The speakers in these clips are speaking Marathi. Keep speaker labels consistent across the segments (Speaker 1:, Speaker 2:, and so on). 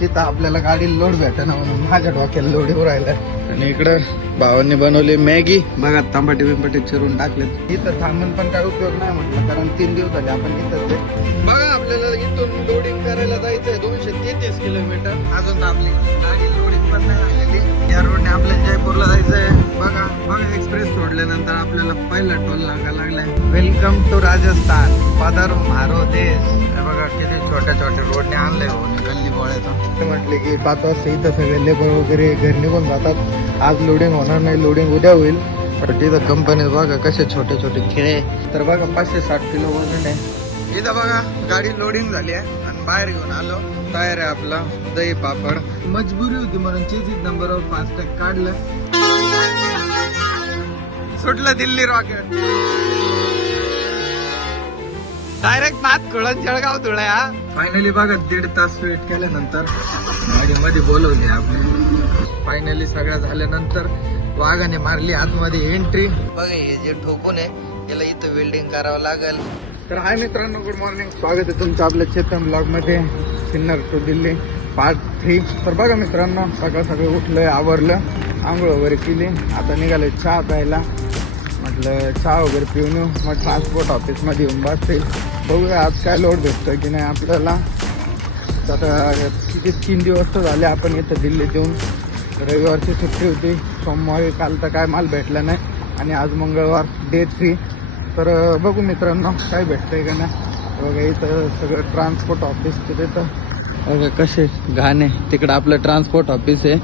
Speaker 1: तिथं आपल्याला गाडी लोड भेटेना म्हणून माझ्या डोक्याला लोड येऊ राहिला. आणि इकडं भावांनी बनवली मॅगी. बघा तांबाटी बिंबाटी चिरून टाकले इथं थांबून पण काय उपयोग नाही म्हटलं कारण तीन दिवस झाले आपण आहे. बघा आपल्याला इथून लोडिंग करायला जायचंय दोनशे तेहतीस किलोमीटर. अजून आपली गाडी या रोडने आपल्याला जयपूरला जायचंय. बघा बघा एक्सप्रेस सोडल्यानंतर आपल्याला पहिला टोल लागा लागलाय. वेलकम टू राजस्थान पदर मारो देश बघा किती छोट्या छोट्या रोडने आणलंय हो, गल्ली म्हटले की पाच वाजता इथं सगळे लेबर वगैरे घरी निघून जातात. आज लोडिंग होणार नाही लोडिंग उद्या होईल. तर तिथं कंपनीत बघा कसे छोटे छोटे खेळे तर बघा पाचशे साठ किलो वजन आहे. इथं बघा गाडी लोडिंग झाली आहे. आणि बाहेर घेऊन आलो. तयार आहे आपला दही पापड. मजबुरी होती म्हणून चेजित नंबरवर फास्ट टॅग काढलं. सुटलं दिल्ली रॉकेट डायरेक्ट नाथ खुळण जळगाव धुळ्या फायनली बघा दीड तास वेट केल्यानंतर गाडीमध्ये बोलवली आपण. फायनली सगळ्या झाल्यानंतर वाघाने मारली आतमध्ये एंट्री बघा हे जे ठोकून आहे त्याला इथं वेल्डिंग करावं लागेल. तर हाय मित्रांनो गुड मॉर्निंग स्वागत आहे तुमचं आपल्या चेतन ब्लॉगमध्ये Sinnar to Delhi part three तर बघा मित्रांनो सकाळ सकाळी उठलंय आवरलं आंघोळ वगैरे केली. आता निघाले चहा प्यायला. म्हटलं चहा वगैरे पिऊन येऊ. मग ट्रान्सपोर्ट ऑफिसमध्ये येऊन बसते. बघूया आज काय लोड भेटतो की नाही आपल्याला. आता किती तीन दिवस तर झाले आपण इथं दिल्लीत येऊन. रविवारची सुट्टी होती. सोमवारी काल तर काय माल भेटला नाही. आणि आज मंगळवार डे थ्री तर बघू मित्रांनो काय भेटतंय का नाही. बघा इथं सगळं ट्रान्सपोर्ट ऑफिस तिथे. तर कसे घाणे. तिकडं आपलं ट्रान्सपोर्ट ऑफिस आहे.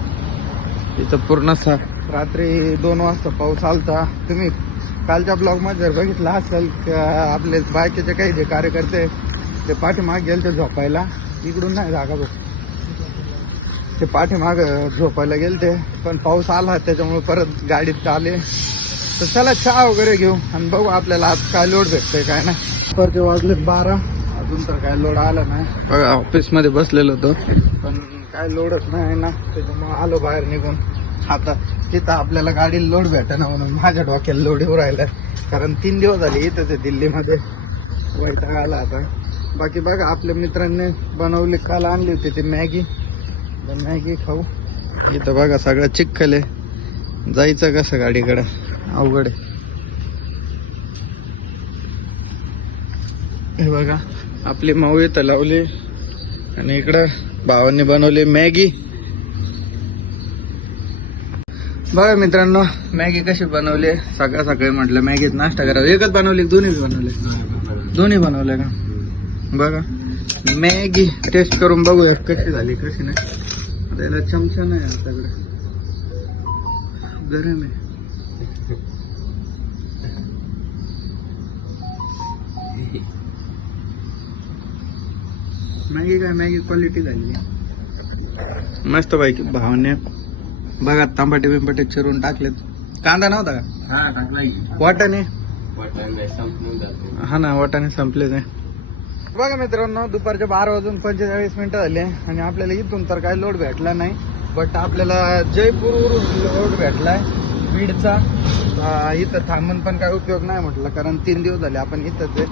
Speaker 1: इथं पूर्ण सा रात्री दोन वाजता पाऊस आलता. तुम्ही कालच्या ब्लॉगमध्ये जर बघितला असेल आपले बायकेचे काही जे कार्यकर्ते ते पाठीमागे गेले ते झोपायला. इकडून नाही जागा बघ ते पाठीमाग झोपायला गेलते पण पाऊस आला त्याच्यामुळे परत गाडीत आले. तर चला चहा वगैरे घेऊ आणि बघू आपल्याला आज काय लोड भेटतंय काय ना दुपारचे वाजले बारा. अजून तर काय लोड आला नाही. बघा ऑफिसमध्ये बसलेलो होतो पण काय लोडच नाही ना. त्याच्यामुळे आलो बाहेर निघून. आता तिथं आपल्याला गाडी लोड भेटेना म्हणून माझ्या डोक्याला लोड येऊ राहिलाय. कारण तीन दिवस झाले इथंच आहे दिल्लीमध्ये. वैताग आला आता. बाकी बघा आपल्या मित्रांनी बनवली काल आणली होती ती मॅगी. मॅगी खाऊ. इथं बघा सगळं चिखल आहे. जायचं कसं गाडीकडं? अवघड आहे. हे बघा आपली मऊ इथं आणि इकडं भावांनी बनवली मॅगी. बघा मित्रांनो मॅगी कशी बनवली सकाळ सकाळी म्हटलं मॅगीत नाश्ता करावा. एकच बनवली दोन्ही बनवले? दोन्ही बनवले का? बघा मॅगी टेस्ट करून बघूया कशी झाली कशी नाही. आता याला चमचा नाही आपल्याकडे गरम आहे. मॅगी काय? मॅगी क्वालिटी झाली. मस्त पैकी भावने. बघा तांबाटे बिंबाटे चिरून टाकलेत. कांदा नव्हता का? वाटाणे? हा ना वाटाणे संपले ते. बघा मित्रांनो दुपारच्या बारा वाजून पंचेचाळीस मिनिटं झाले आणि आपल्याला इथून तर काय लोड भेटला नाही बट आपल्याला जयपूरवरून लोड भेटलाय. बीडचा इथं थांबून पण काय उपयोग नाही म्हटलं कारण तीन दिवस झाले आपण इथंच आहे.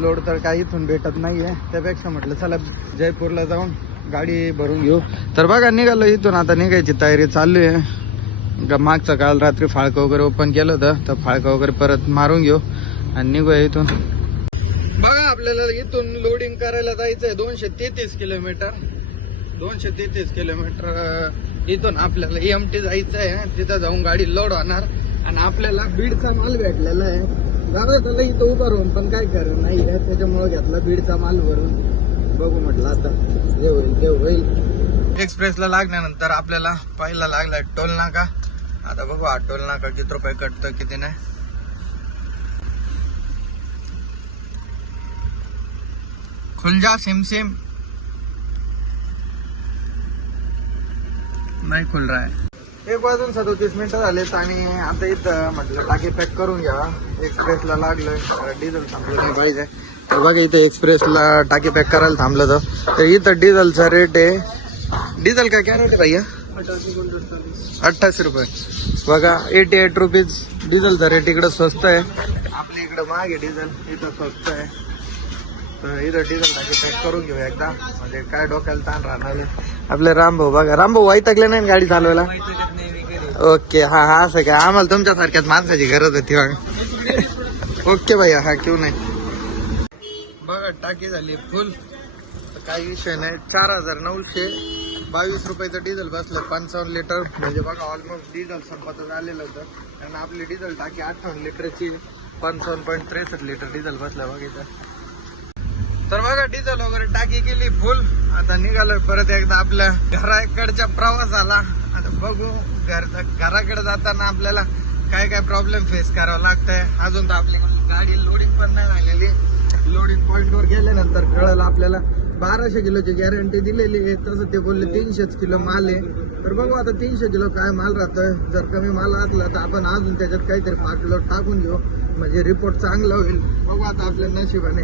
Speaker 1: लोड तर काही इथून भेटत नाहीये. त्यापेक्षा म्हटलं चला जयपूरला जाऊन गाडी भरून घेऊ. तर बघा निघालो इथून. आता निघायची तयारी चालू आहे. मागचं काल रात्री फाळकं वगैरे ओपन केलं होतं. तर फाळकं वगैरे परत मारून घेऊ आणि निघूया इथून. बघा आपल्याला इथून लोडिंग करायला जायचंय. दोनशे तेहतीस किलोमीटर. दोनशे तेहतीस किलोमीटर इथून आपल्याला एम टी जायचं आहे तिथं जाऊन गाडी लोड होणार. आणि आपल्याला बीडचा माल भेटलेला आहे. दादा त्याला इथं उभं राहून पण काय करू नाही आहे त्याच्यामुळे घेतला बीडचा माल भरून. बघू म्हटलं आता. जे होईल ते होईल. एक्सप्रेसला लागल्यानंतर आपल्याला पहिला लागलाय टोल नाका. आता बघू हा टोल नाका किती रुपये कटतं किती नाही. खुल जा सिम सिम. नाही खुल रहा है। एक वाजून सदोतीस मिनिटं झालेत आणि आता इथं म्हटलं टाकी पॅक करून घ्या. एक्सप्रेसला लागलं डिझेल संपलं नाही पाहिजे तर बघा इथं एक्सप्रेसला टाकी पॅक करायला थांबलं तर. इथं डिझेलचा रेट आहे. डिझेल का क्या रेट आहे भैया? अठ्ठावीस रुपये. बघा एटी एट रुपीज डिझेलचा रेट इकडं स्वस्त आहे. आपल्या इकडं महाग आहे डिझेल इथं स्वस्त आहे. तर इथं डिझेल टाकी पॅक करून घेऊ एकदा. म्हणजे काय डोक्याला ताण राहणार नाही. आपले रामभाऊ बघा. रामभाऊ वैतकले नाही गाडी चालवायला? ओके हा हा असं काय. आम्हाला तुमच्यासारख्याच माणसाची गरज होती बघा. ओके भैया हा क्यू नाही. बघा टाकी झाली फुल काही विषय नाही. चार हजार नऊशे बावीस रुपयाचं डिझेल बसलं पंचावन्न लिटर म्हणजे बघा ऑलमोस्ट डिझेल संपत आलेलं होतं. आणि आपली डिझेल टाकी अठ्ठावन्न लिटरची पंचावन्न पॉईंट त्रेसष्ट लिटर डिझेल बसलं बघितलं तर बघा डिझेल वगैरे टाकी केली फुल आता निघालोय परत एकदा आपल्या घराकडच्या प्रवासाला. आता बघू घर घराकडे जाताना आपल्याला काय काय प्रॉब्लेम फेस करावा लागतंय. अजून तर आपली गाडी लोडिंग पण नाही झालेली. लोडिंग पॉइंट वर गेल्यानंतर कळलं आपल्याला बाराशे किलोची गॅरंटी दिलेली आहे. तसं ते बोलले तीनशेच किलो माल आहे. तर बघू आता तीनशे किलो काय माल राहतोय. जर कमी माल असला तर आपण अजून त्याच्यात काहीतरी पाच किलो टाकून घेऊ. म्हणजे रिपोर्ट चांगला होईल. बघू आता आपल्या नशिबाने.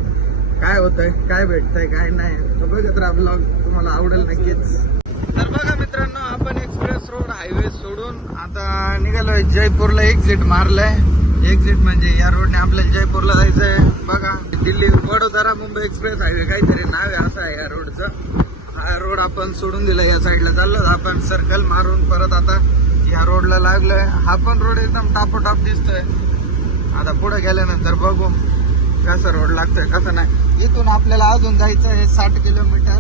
Speaker 1: काय होतंय काय भेटतंय काय नाही. तर बघत राहा ब्लॉग तुम्हाला आवडेल नक्कीच. तर बघा मित्रांनो आपण एक्सप्रेस रोड हायवे सोडून आता निघालोय जयपूरला. एक्झिट मारलंय. एक्झिट म्हणजे या रोडने आपल्याला जयपूरला जायचंय. बघा दिल्ली वडोदरा मुंबई एक्सप्रेस हायवे काहीतरी नाव आहे असं आहे या रोडचं हा रोड आपण सोडून दिला या साईडला चाललो. आपण सर्कल मारून परत आता या रोडला लागलोय. हा पण रोड एकदम टापोटाप दिसतोय. आता पुढे गेल्यानंतर बघू. कसं रोड लागतोय कसं नाही. इथून आपल्याला अजून जायचं आहे साठ किलोमीटर.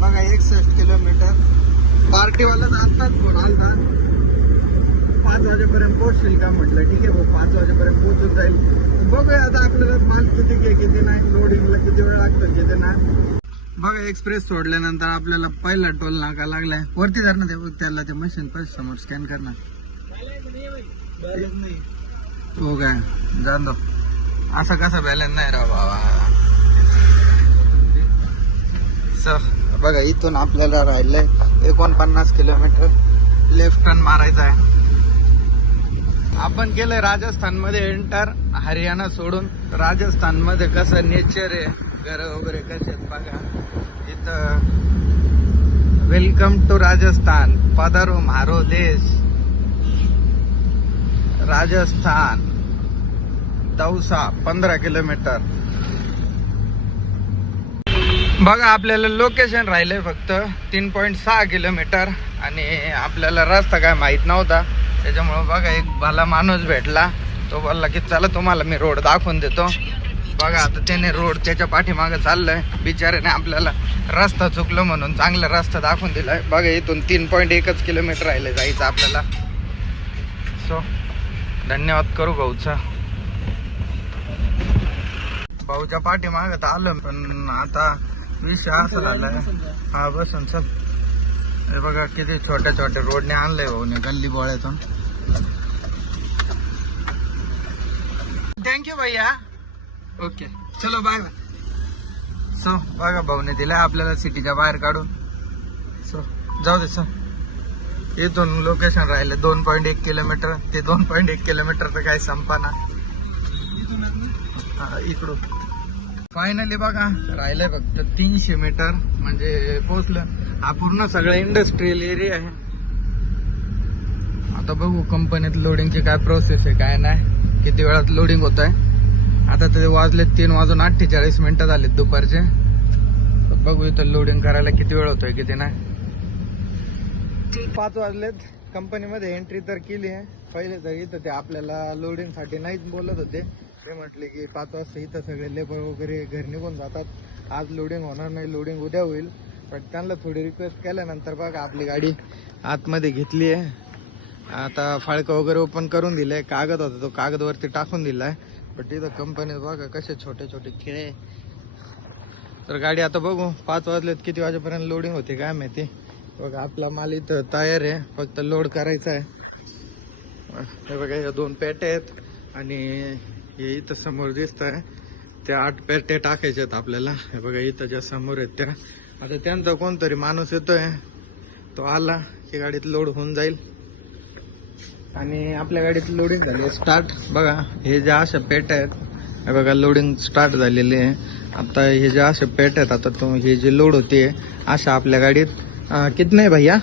Speaker 1: बघा एकसष्ट किलोमीटर. पार्टीवाला जातात फोन आलता पाच वाजेपर्यंत पोहोचतील का म्हटलं? ठीक आहे भाऊ पाच वाजेपर्यंत पोहोचून जाईल. बघूया आता आपल्याला माल किती घे किती नाही लोडिंगला किती वेळ लागतो किती नाही. बघा एक्सप्रेस सोडल्यानंतर आपल्याला पहिला टोल नाका लागलाय. वरती धर ना ते त्याला ते मशीन पण समोर स्कॅन करणार. हो काय जाण असं कसं बॅलन्स नाही राव बाबा बघा इथून आपल्याला राहिलंय एकोणपन्नास किलोमीटर. लेफ्ट टर्न मारायचा आहे. आपण गेलोय राजस्थानमध्ये एंटर हरियाणा सोडून. राजस्थानमध्ये कसं नेचर आहे घर वगैरे कसे आहेत बघा. इथं वेलकम टू राजस्थान. पधारो मारो देश. राजस्थान. दौसा पंधरा किलोमीटर. बघा आपल्याला लोकेशन राहिलंय फक्त तीन पॉईंट सहा किलोमीटर आणि आपल्याला रस्ता काय माहीत नव्हता. त्याच्यामुळं बघा एक भला माणूस भेटला. तो बोलला की चला तुम्हाला मी रोड दाखवून देतो. बघा आता त्याने रोड त्याच्या पाठीमागं चाललंय. बिचाऱ्याने आपल्याला रस्ता चुकलो म्हणून चांगला रस्ता दाखवून दिलाय. बघा इथून तीन पॉईंट एकच किलोमीटर राहिले जायचं आपल्याला. सो धन्यवाद करू भाऊचा. भाऊच्या पाठीमागत आलं पण आता विषय असा झालाय. हा बसून चल. हे बघा किती छोट्या छोट्या रोडने आणलंय भाऊने गल्ली बोळ्यातून. थँक्यू भैया. ओके चलो बाय बाय सो बघा भाऊने दिलाय आपल्याला सिटीच्या बाहेर काढून. सो जाऊ दे सर इथून लोकेशन राहिले दोन पॉईंट एक किलोमीटर ते दोन पॉईंट एक किलोमीटर तर काही संपाना हा, इकडून. फायनली बघा राहिलंय फक्त तीनशे मीटर म्हणजे पोहोचलं. हा पूर्ण सगळा इंडस्ट्रियल एरिया आहे. आता बघू कंपनीत लोडिंगची काय प्रोसेस आहे काय नाही. किती वेळात लोडिंग होत आहे आता ते वाजले तीन वाजून अठ्ठेचाळीस मिनिटं झालेत दुपारचे. बघू इथं लोडिंग करायला किती वेळ होतोय किती नाही. पाच वाजलेत. कंपनीमध्ये एंट्री तर केली आहे. पहिले तर इथं ते आपल्याला लोडिंगसाठी नाहीच बोलत होते. ते म्हटले की पाच वाजता इथं सगळे लेबर वगैरे घरी निघून जातात. आज लोडिंग होणार नाही लोडिंग उद्या होईल. पण त्यांना थोडी रिक्वेस्ट केल्यानंतर बघा आपली गाडी आतमध्ये घेतली आहे. आता फाळकं वगैरे ओपन करून दिलंय. कागद होता तो कागद वरती टाकून दिलाय. पण तिथं कंपनीत बघा कसे छोटे छोटे खेळ तर गाडी आता बघू पाच वाजलेत किती वाजेपर्यंत लोडिंग होते काय माहिती. बघा आपला माल इथं तयार आहे. फक्त लोड करायचा आहे. हे बघा या दोन पेट्या आहेत. आणि हे इथं समोर दिसत आहे त्या आठ पेटे टाकायचे आहेत आपल्याला. हे बघा इथं ज्या समोर आहेत त्या. आता त्यांचा कोणतरी माणूस येतोय. तो आला की गाडीत लोड होऊन जाईल. आणि आपल्या गाडीत लोडिंग झाली स्टार्ट बघा हे ज्या अशा पेट आहेत हे बघा लोडिंग स्टार्ट झालेली आहे. आता हे ज्या अशा पेट आहेत आता तो हे जे लोड होते अशा आपल्या गाडीत कितने भैया?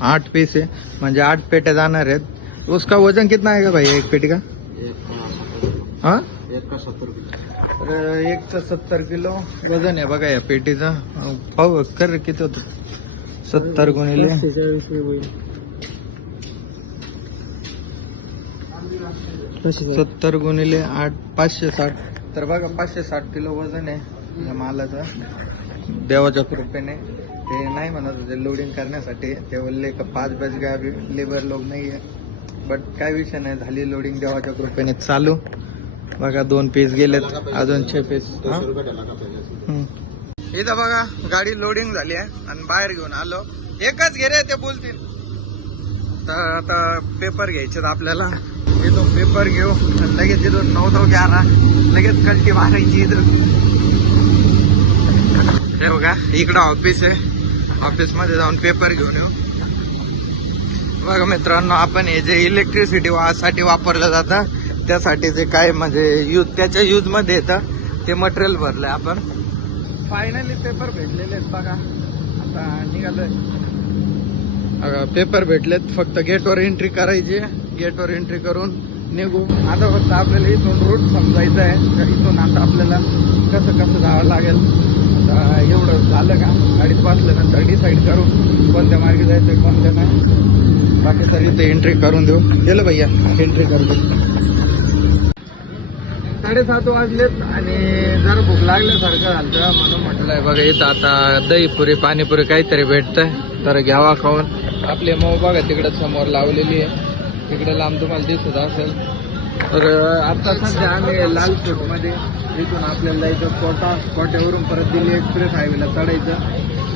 Speaker 1: आठ पीस है म्हणजे आठ पेटे जाणार आहेत. उसका वजन कितना आएगा भैया एक पेटी का? हाँ? तर एकचं सत्तर किलो वजन आहे बघा या पेटीचं. पाहू कर किती होतं? सत्तर गुणिले. सत्तर गुणिले आठ पाचशे साठ. तर बघा पाचशे साठ किलो वजन आहे या मालाचं. देवाच्या कृपेने. ते नाही म्हणत होते लोडिंग करण्यासाठी. ते बोलले का पाच बस गावी लेबर लोक नाही आहे बट काय विषय नाही झाली लोडिंग देवाच्या कृपेने. चालू. बघा दोन पीस गेलेत. अजून छे पीस इथं बघा गाडी लोडिंग झाली आहे आणि बाहेर घेऊन आलो. एकच घे रे ते बोलतील तर आता पेपर घ्यायचे आपल्याला. इथून पेपर घेऊ. लगेच इथून नऊ नऊ ग्यारा. लगेच कल्टी मारायची इथून. हे बघा इकडं ऑफिस आहे. ऑफिसमध्ये जाऊन पेपर घेऊन येऊ. बघा मित्रांनो आपण हे जे इलेक्ट्रिसिटी साठी वापरलं जातं त्यासाठी जे काय म्हणजे यूज त्याच्या यूजमध्ये येतं ते मटेरियल भरलंय आपण. फायनली पेपर भेटलेले आहेत बघा. आता निघालोय. अगं, पेपर भेटलेत. फक्त गेटवर एंट्री करायची. गेटवर एंट्री करून निघू. आता फक्त आपल्याला इथून रूट समजायचं आहे. तर इथून आता आपल्याला कसं कसं जावं लागेल? एवढं झालं का? गाडीत बसल्यानंतर डिसाईड करू. कोणत्या मार्गे जायचं कोणत्या नाही. बाकी तर इथे एंट्री करून देऊ. गेलं भैया एंट्री करू साडेसात वाजलेत आणि जरा भूक लागल्यासारखं झालं म्हणून म्हटलंय बघा इथं आता दहीपुरी पाणीपुरी काहीतरी भेटतंय. तर घ्यावा खाऊन. आपली मऊ बघा तिकडे समोर लावलेली आहे. तिकडे लांब तुम्हाला दिसत असेल. तर आता सध्या आम्ही लाल मध्ये इथून आपल्याला इथं कोटा कोट्यावरून परत दिल्ली एक्सप्रेस हायवेला चढायचं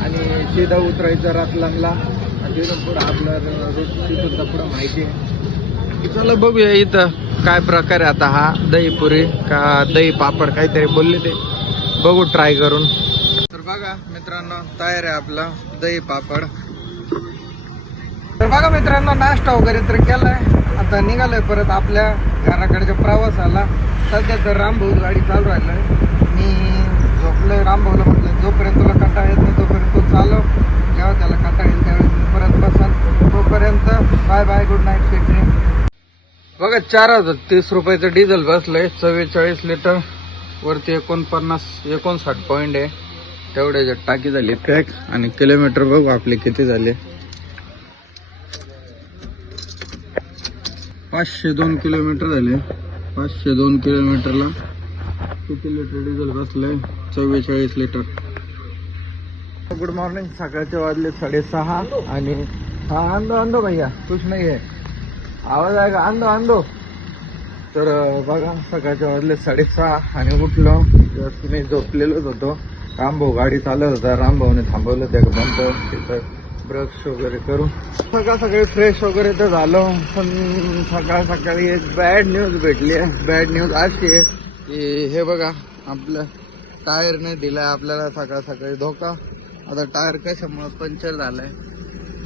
Speaker 1: आणि सीधा उतरायचं रतलंगला आणि तिथून पुढं आपलं रोज तिथून पुढं माहिती आहे. चला बघूया इथं. काय प्रकार आहे आता हा? दहीपुरी का दही पापड काहीतरी बोलले ते? बघू ट्राय करून. तर बघा मित्रांनो तयार आहे आपला दही पापड. तर बघा मित्रांनो नाश्ता वगैरे तर केलाय. आता निघालोय परत आपल्या घराकडच्या प्रवासाला. सध्या तर रामभाऊ गाडी चालू राहिलंय मी झोपलोय रामभाऊला म्हटलं जोपर्यंत तुला कंटाळा येत नाही तोपर्यंत तो चालव. जेव्हा त्याला कंटाळा येईल त्यावेळेस परत बसन. तोपर्यंत bye bye good night sweet बघा चार हजार तीस रुपयाचं डिझेल बसलंय. चव्वेचाळीस लिटर वरती एकोणपन्नास एकोणसाठ पॉईंट आहे. तेवढ्याच्या टाकी झाली पॅक आणि किलोमीटर बघू आपले किती झाले. पाचशे दोन किलोमीटर झाले. पाचशे दोन किलोमीटरला किती लिटर डिझेल बसलंय? चव्वेचाळीस लिटर गुड मॉर्निंग सकाळचे वाजले साडेसहा आणि हा आंदो आंदो भैया कुछ नाही आहे. आवाज आहे का? आंदो आंदो तर बघा सकाळच्या वाजले साडेसहा आणि उठलो. just मी झोपलेलोच होतो. रामभाऊ गाडी चालत होता. रामभाऊने थांबवलं त्या बंद तिथं ब्रश वगैरे करून. सकाळ सकाळी फ्रेश वगैरे तर झालो. पण सकाळ सकाळी एक बॅड न्यूज भेटली आहे. बॅड न्यूज अशी आहे की हे बघा आपलं टायरने दिलाय आपल्याला सकाळ सकाळी धोका. आता टायर कशामुळं पंक्चर झालाय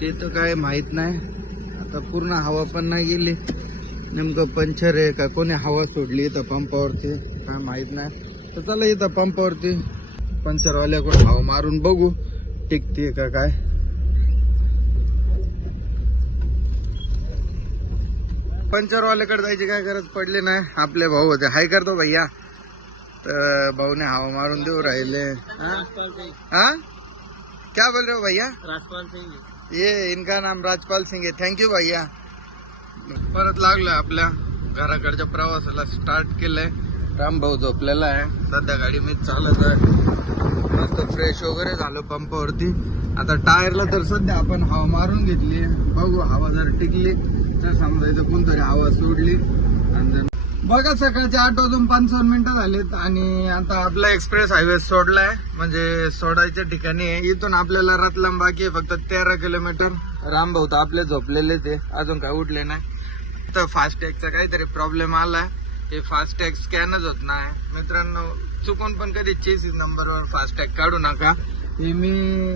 Speaker 1: ते तर काय माहीत नाही. आता पूर्ण हवा पण नाही गेली. नेमकं पंचर आहे का? कोणी हवा सोडली इथं पंपावरती? काय माहीत नाही. तर चला इथं पंपावरती. पंचरवाल्याकडून हवा मारून बघू. टिकते का काय? पंचरवाल्याकडे जायची काय गरज पडली नाही. आपले भाऊ होते. हाय करतो भैया. तर भाऊने हवा मारून देऊ राहिले. हा? क्या बोल रहे हो भैया?
Speaker 2: राजपाल
Speaker 1: ये इनका नाम राजपाल सिंग आहे. थँक्यू भैया. परत लागलं आपल्या घराकडच्या प्रवासाला स्टार्ट केलंय. राम भाऊ झोपलेला आहे. सध्या गाडी मी चालत आहे. मस्त फ्रेश वगैरे झालो पंपावरती आता टायरला तर सध्या आपण हवा मारून घेतली बघू हवा जर टिकली तर समजायचं कोणतरी हवा सोडली. बघा सकाळचे आठ वाजून पंचावन्न मिनिटं झालीत आणि आता आपला एक्सप्रेस हायवे सोडलाय. म्हणजे सोडायच्या ठिकाणी आहे. इथून आपल्याला रतलाम बाकी आहे फक्त तेरा किलोमीटर. रामभाऊ तर आपले झोपलेले ते. अजून काय उठले नाही. तर फास्टॅगचा काहीतरी प्रॉब्लेम आलाय. हे फास्टॅग स्कॅनच होत नाही. मित्रांनो चुकून पण कधी चेसिस नंबरवर फास्टॅग काढू नका. हे मी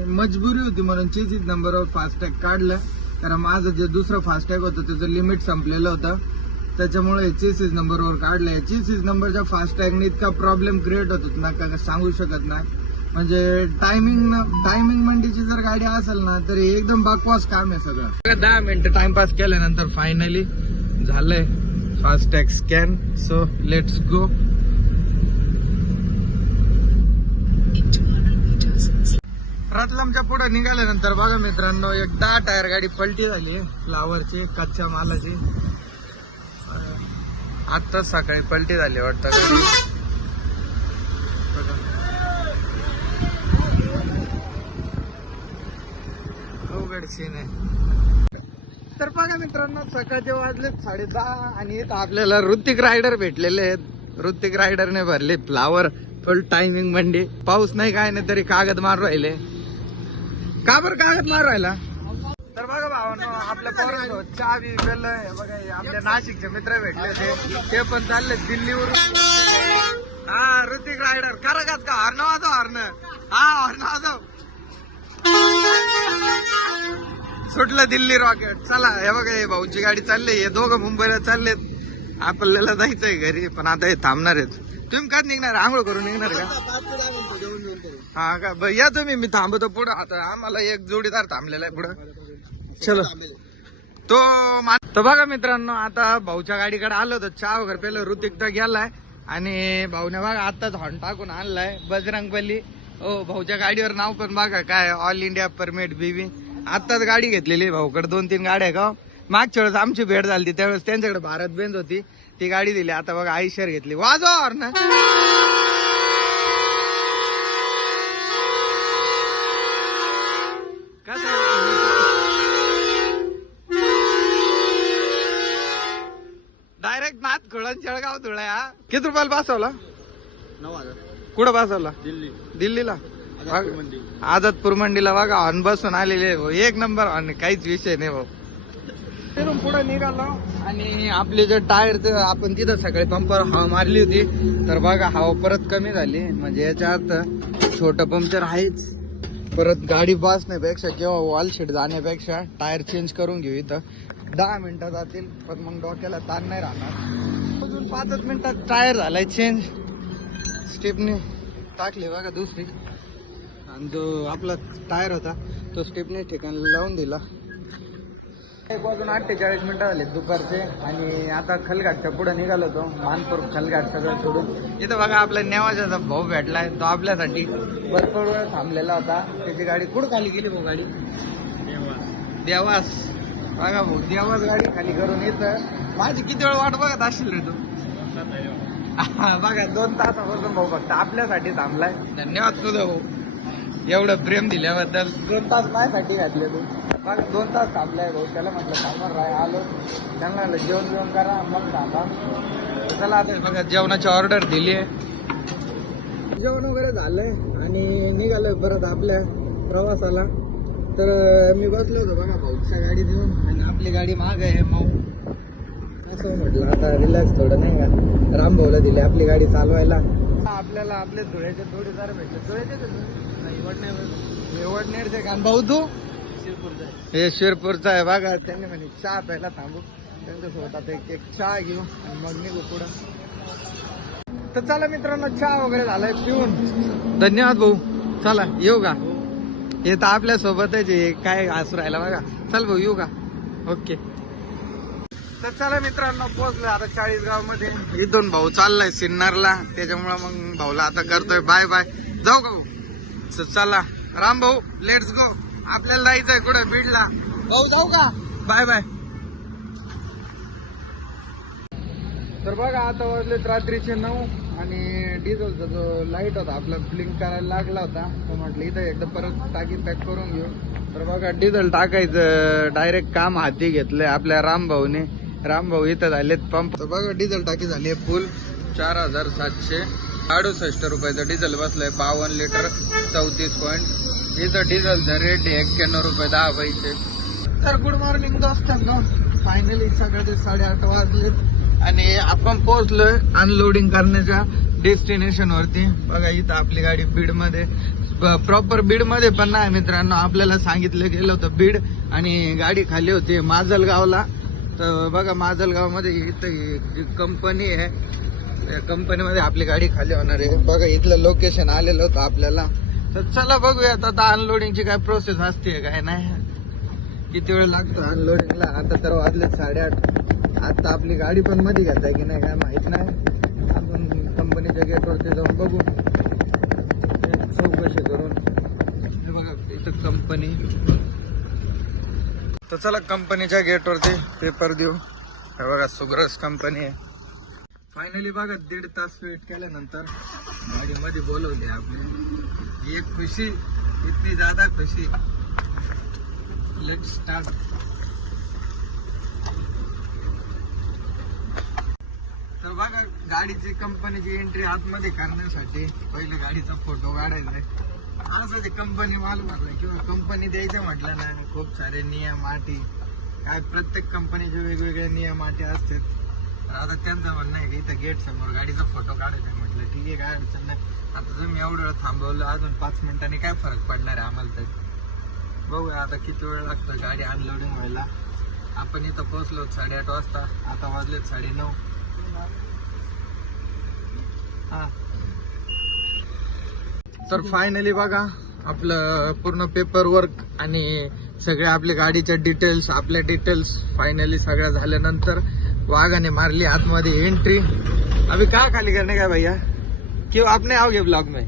Speaker 1: मजबुरी होती म्हणून चेसिस नंबरवर फास्टॅग काढलं. कारण माझं जे दुसरं फास्टॅग होतं त्याचं लिमिट संपलेलं होतं. त्याच्यामुळे चेसिस नंबरवर काढलंय सीज नंबरच्या फास्टॅगने इतका प्रॉब्लेम क्रिएट होत ना का सांगू शकत नाही म्हणजे टायमिंग टायमिंग मंडीची जर गाडी असेल ना तर एकदम बकवास काम आहे सगळं. दहा मिनिटं टाइमपास केल्यानंतर फायनली झालंय FASTag scan so let's go रतलामच्या पुढे निघाल्यानंतर बघा मित्रांनो एक दहा टायर गाडी पलटी झाली. फ्लावरची कच्च्या मालाची. आत्ताच सकाळी पलटी झाली वाटतं. अवघड सीन आहे. तर बघा मित्रांनो सकाळचे वाजले साडे दहा आणि इथं आपल्याला ऋतिक रायडर भेटलेले आहेत. ऋतिक रायडरने भरले फ्लावर फुल टायमिंग मंडी. पाऊस नाही काय नाही तरी कागद मार राहिले. का बरं कागद मार राहिला? तर बघा भावांनो आपल्या पोरांनो चहा बी पेलं हे बघा हे आपल्या नाशिकचे मित्र भेटले ते. ते पण चालले दिल्लीवरून. हा ऋतिक रायडर. करा का हॉर्न वाजव हॉर्न हा हॉर्न वाजव. सुटलं दिल्ली रॉकेट चला हे बघा हे भाऊची गाडी चालली. हे दोघं मुंबईला चाललेत. आपल्याला जायचंय घरी पण आता हे थांबणार आहेत. तुम्ही का निघणार? आंघोळ करून निघणार का? हा का? या तुम्ही. मी थांबतो पुढं. आता आम्हाला एक जोडीदार थांबलेला आहे पुढं. चलो. तो मा- बघा मित्रांनो आता भाऊच्या गाडीकडे आलो होतो. चहा वगैरे पेलो ऋतिक तर गेलाय. आणि भाऊने बघा आताच हॉर्न टाकून आणलाय बजरंगबली हो भाऊच्या गाडीवर नाव पण बघा काय ऑल इंडिया परमिट बीबी आताच गाडी घेतलेली भाऊकडे. दोन तीन गाड्या का हो? मागच्या वेळेस आमची भेट झाली त्यावेळेस त्यांच्याकडे भारत बेंज होती. ती गाडी दिली. आता बघा आईशर घेतली. वाजवा ना खळण जळगाव धुळ्या. किती रुपयाला बसवला?
Speaker 2: नऊ हजार.
Speaker 1: कुठं बसवला?
Speaker 2: दिल्ली.
Speaker 1: दिल्लीला?
Speaker 2: आझादपूर मंडी.
Speaker 1: आझादपूर मंडीला बघा ऑन बसून आलेले. भाऊ. एक नंबर ऑन काहीच विषय नाही भाऊ. पुढे निघालो. आणि आपले जे टायर आपण तिथं सकाळी पंपावर हवा मारली होती. तर बघा हवा परत कमी झाली. म्हणजे याच्या अर्थ छोट पंक्चर आहेच. परत गाडी बसण्यापेक्षा किंवा वॉल शीट जाण्यापेक्षा टायर चेंज करून घेऊ इथं. दहा मिनिटं जातील पण मग डोक्याला ताण नाही राहणार. अजून पाचच मिनिटात टायर झालाय चेंज स्टेपने टाकली बघा दुसरी. आणि जो आपला टायर होता तो स्टेपने ठिकाणी लावून दिला. एक वाजून अठ्ठेचाळीस मिनिटं झाले दुपारचे आणि आता खलघाटच्या पुढे निघालो होतो. मानपूर खलघाट सगळं सोडून. इथं बघा आपल्या नेवाजाचा भाऊ भेटलाय तो आपल्यासाठी भरपूर वेळ थांबलेला होता. त्याची गाडी कुठं खाली गेली भाऊ गाडी? देवास. बघा भाऊ देवाच गाडी खाली करून येतं. माझी किती वेळ वाट बघत असेल रे तू? बघा दोन तासापासून भाऊ फक्त आपल्यासाठी थांबलाय. धन्यवाद तुझं भाऊ. एवढं प्रेम दिल्याबद्दल. दोन तास माझ्यासाठी घातले तू. बघा दोन तास थांबलाय भाऊ. त्याला म्हटलं थांबणार राय आलो. त्यांना म्हटलं जेवण जेवण करा मग थांबा. चला आता बघा जेवणाची ऑर्डर दिली आहे. जेवण वगैरे झालंय आणि निघालोय परत आपल्या प्रवासाला. तर मी बसलो होतो बघा भाऊच्या गाडी देऊन आणि आपली गाडी माग आहे मऊ. असं म्हटलं आता रिलॅक्स थोडं नाही का? राम भाऊला दिली आपली गाडी चालवायला. आपल्याला आपले धुळ्याचे जोडीदार भेटले. धुळ्याचे का तुम्ही? वडनेरचे का? आणि भाऊ तू? हे शिरपूरचा आहे बघा. त्यांनी म्हणे चहा प्यायला थांबू. त्यांच्यासोबत आता एक एक चहा घेऊ आणि मग निघू पुढं. तर चला मित्रांनो चहा वगैरे झालाय पिऊन. धन्यवाद भाऊ. चला येऊ का? हे तर आपल्या सोबतच आहे. काय असू राहिला बघा. चल भाऊ येऊ का? ओके. तर चला मित्रांनो पोहोचलो आता चाळीसगावमध्ये इथून भाऊ चाललाय सिन्नरला. त्याच्यामुळे मग भाऊला आता करतोय. बाय बाय जाऊ का भाऊ? चला. राम भाऊ लेट्स गो आपल्याला जायचंय कुठं? बीडला. भाऊ जाऊ का? बाय बाय तर बघा आता वाजलेत रात्रीचे नऊ. आणि डिझेलचा जो लाइट होता आपला ब्लिंक करायला लागला होता तो म्हटलं इथं एकदा परत टाकी पॅक करून घेऊ. तर बघा डिझेल टाकायचं डायरेक्ट काम हाती घेतलंय आपल्या रामभाऊने. रामभाऊ इथं झालेत पंप बघा डिझेल टाकी झाली आहे फुल चार हजार सातशे अडुसष्ट रुपयाचं डिझेल बसलंय बावन्न लिटर चौतीस पॉईंट इथं डिझेलचा रेट एक्क्याण्णव रुपये दहा पैसे. तर गुड मॉर्निंग दोस्त फायनली सकाळचे साडेआठ वाजलेत. आणि आपण पोहोचलोय अनलोडिंग करण्याच्या डेस्टिनेशन वरती. बघा इथं आपली गाडी बीडमध्ये प्रॉपर बीडमध्ये पण नाही मित्रांनो. आपल्याला सांगितलं गेलं होतं बीड आणि गाडी खाली होती माजलगावला. तर बघा माजलगावमध्ये इथं कंपनी आहे. त्या कंपनीमध्ये आपली गाडी खाली होणार आहे. बघा इथलं लोकेशन आलेलं होतं आपल्याला. तर चला बघूयात आता अनलोडिंगची काय प्रोसेस असते काय नाही. किती वेळ लागतो अनलोडिंगला आता तर वाजले साडेआठ. आता आपली गाडी पण मध्ये घेताय की नाही काय माहीत नाही. आपण कंपनीच्या गेटवरती जाऊन बघू. चौकशी करून. हे बघा इथं कंपनी तर चला कंपनीच्या गेटवरती पेपर देऊ. हे बघा सुग्रस कंपनी आहे. फायनली बघा दीड तास वेट केल्यानंतर गाडीमध्ये बोलवली आपली. एक खुशी इतनी जादा खुशी. लेट स्टार्ट तर बघा गाडीची कंपनीची एंट्री आतमध्ये करण्यासाठी पहिले गाडीचा फोटो काढायचा असं ते कंपनी माल मारला किंवा कंपनी द्यायचं म्हटलं ना खूप सारे नियम अटी काय प्रत्येक कंपनीचे वेगवेगळे नियम अटी असतात. तर आता त्यांचं म्हणणं आहे की इथं गेट समोर गाडीचा फोटो काढायचा म्हटलं ठीक आहे काय अडचण नाही. आता तुम्ही एवढं थांबवलं अजून पाच मिनिटांनी काय फरक पडणार आहे आम्हाला तर? बघूया आता किती वेळ लागतो गाडी अनलोडिंग व्हायला. आपण इथं पोहोचलो साडेआठ वाजता आता वाजलेत साडे नऊ हा. तर फायनली बघा आपलं पूर्ण पेपर वर्क आणि सगळ्या आपल्या गाडीच्या डिटेल्स आपल्या डिटेल्स फायनली सगळ्या झाल्यानंतर वाघाने मारली आतमध्ये एंट्री अभी काय खाली करणे काय भैया? क्यों आपने आओगे ब्लॉग में?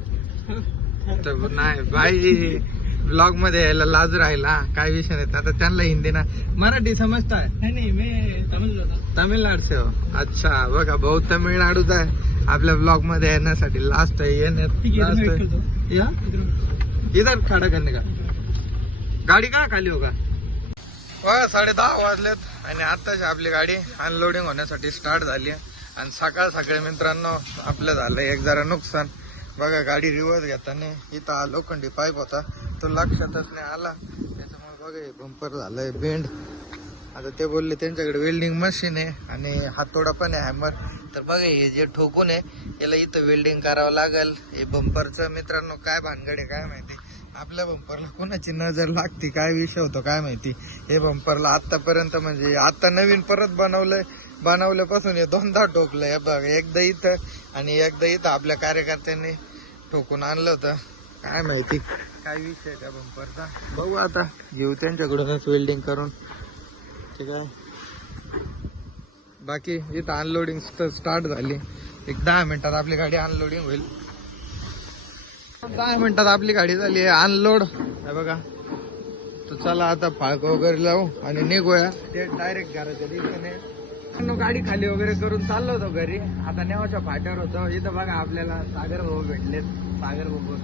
Speaker 1: तर नाही भाई ब्लॉगमध्ये यायला लाज राहिला काय विषय नाही. आता त्यांना हिंदी ना मराठी समजताय.
Speaker 2: नहीं मैं
Speaker 1: तामिळनाडू से हो. अच्छा बघा भाऊ तामिळनाडूचा आहे. आपल्या ब्लॉगमध्ये येण्यासाठी लास्ट आहे येण्यात या?
Speaker 2: इधर
Speaker 1: खडा करणे का? गाडी का खाली हो का बघा साडे दहा वाजलेत आणि आताच आपली गाडी अनलोडिंग होण्यासाठी स्टार्ट झाली. आणि सकाळ सकाळी मित्रांनो आपलं झालं एक जरा नुकसान. बघा गाडी रिवर्स घेताना इथं हा लोखंडी पाईप होता. तो लक्षातच नाही आला. त्याच्यामुळे बघा हे बंपर झालंय बेंड आता ते बोलले त्यांच्याकडे वेल्डिंग मशीन आहे आणि हातोडा पण आहे हॅमर तर बघा हे जे ठोकून आहे याला इथं वेल्डिंग करावं लागेल. हे बंपरचं मित्रांनो काय भानगड आहे काय माहिती? आपल्या बंपरला कोणाची नजर लागते काय विषय होतो काय माहिती? हे बंपरला आतापर्यंत म्हणजे आता नवीन परत बनवलंय बनवल्यापासून हे दोनदा ठोकलंय. हे बघ एकदा इथं आणि एकदा इथं आपल्या कार्यकर्त्यांनी ठोकून आणलं होतं. काय माहिती? काय विषय आहे त्या बंपरचा बघू आता. घेऊ त्यांच्याकडूनच वेल्डिंग करून. ठीक आहे. बाकी इथं अनलोडिंग स्टार्ट झाली. एक दहा मिनिटात आपली गाडी अनलोडिंग होईल. दहा मिनिटात आपली गाडी झाली अनलोड हे बघा. तर चला आता फाळक वगैरे लावू आणि निघूया. ते डायरेक्ट घराच्या दिशेने. गाडी खाली वगैरे करून चाललो होतो घरी. आता नेवाच्या फाट्यावर होतो. इथं बघा आपल्याला सागर भाऊ भेटलेत. सागर भाऊ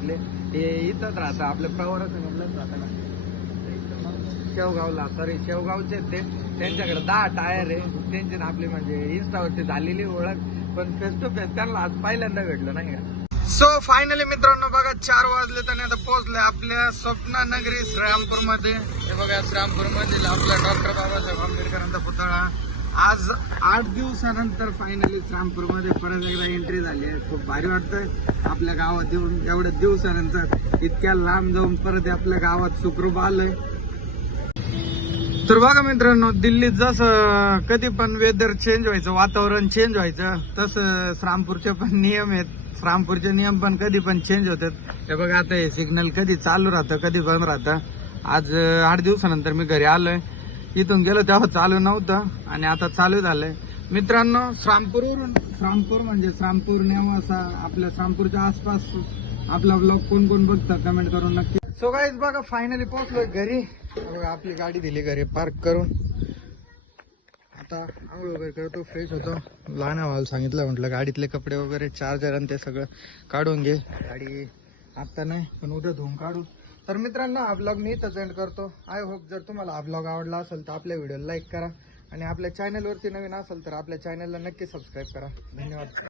Speaker 1: हे इथंच राहतं आपल्या प्रवराचं म्हणलंच राहतं का शेवगावला सॉरी शेवगावचे ते. त्यांच्याकडे दहा टायर आहे. त्यांची ना आपली म्हणजे इन्स्टावरती झालेली ओळख पण फेस टू फेस त्यांना आज पहिल्यांदा भेटलं नाही का? सो फायनली मित्रांनो बघा चार वाजले त्याने आता पोहोचले आपल्या स्वप्ना नगरी श्रीरामपूरमध्ये हे बघा श्रीरामपूरमध्ये आपला डॉक्टर बाबासाहेब आंबेडकरांचा पुतळा. आज आठ दिवसानंतर फायनली श्रीरामपूरमध्ये परत एकदा एंट्री झाली आहे. खूप भारी वाटतंय. आपल्या गावात येऊन एवढ्या दिवसानंतर इतक्या लांब जाऊन परत आपल्या गावात सुखरूप आलंय. तर बघा मित्रांनो दिल्लीत जसं कधी पण वेदर चेंज व्हायचं वातावरण चेंज व्हायचं तसं श्रामपूरचे पण नियम आहेत. श्रामपूरचे नियम पण कधी पण चेंज होतात. हे बघा आता हे सिग्नल कधी चालू राहतं कधी बंद राहतं. आज आठ दिवसानंतर मी घरी आलोय. इथून गेलो तेव्हा चालू नव्हतं आणि आता चालू झालंय. मित्रांनो श्रामपूरवरून श्रामपूर म्हणजे श्रामपूर नेवासा आपल्या श्रामपूरच्या आसपास. आपला ब्लॉग कोण कोण बघतं कमेंट करून नक्की. सो गाईज बघा फायनली पोहोचलोय घरी. बघा आपली गाडी दिली घरी पार्क करून. आता आंघोळ वगैरे करतो फ्रेश होतो. लहान भावाला सांगितलं म्हटलं गाडीतले कपडे वगैरे चार्जर आणि ते सगळं काढून घे. गाडी आता नाही पण उद्या धुवून काढू. तर मित्रांनो हा ब्लॉग मी इथंच एंड करतो. आय होप जर तुम्हाला हा ब्लॉग आवडला असेल तर आपल्या व्हिडिओला लाईक करा. आणि आपल्या चॅनलवरती नवीन असेल तर आपल्या चॅनलला नक्की सबस्क्राईब करा. धन्यवाद.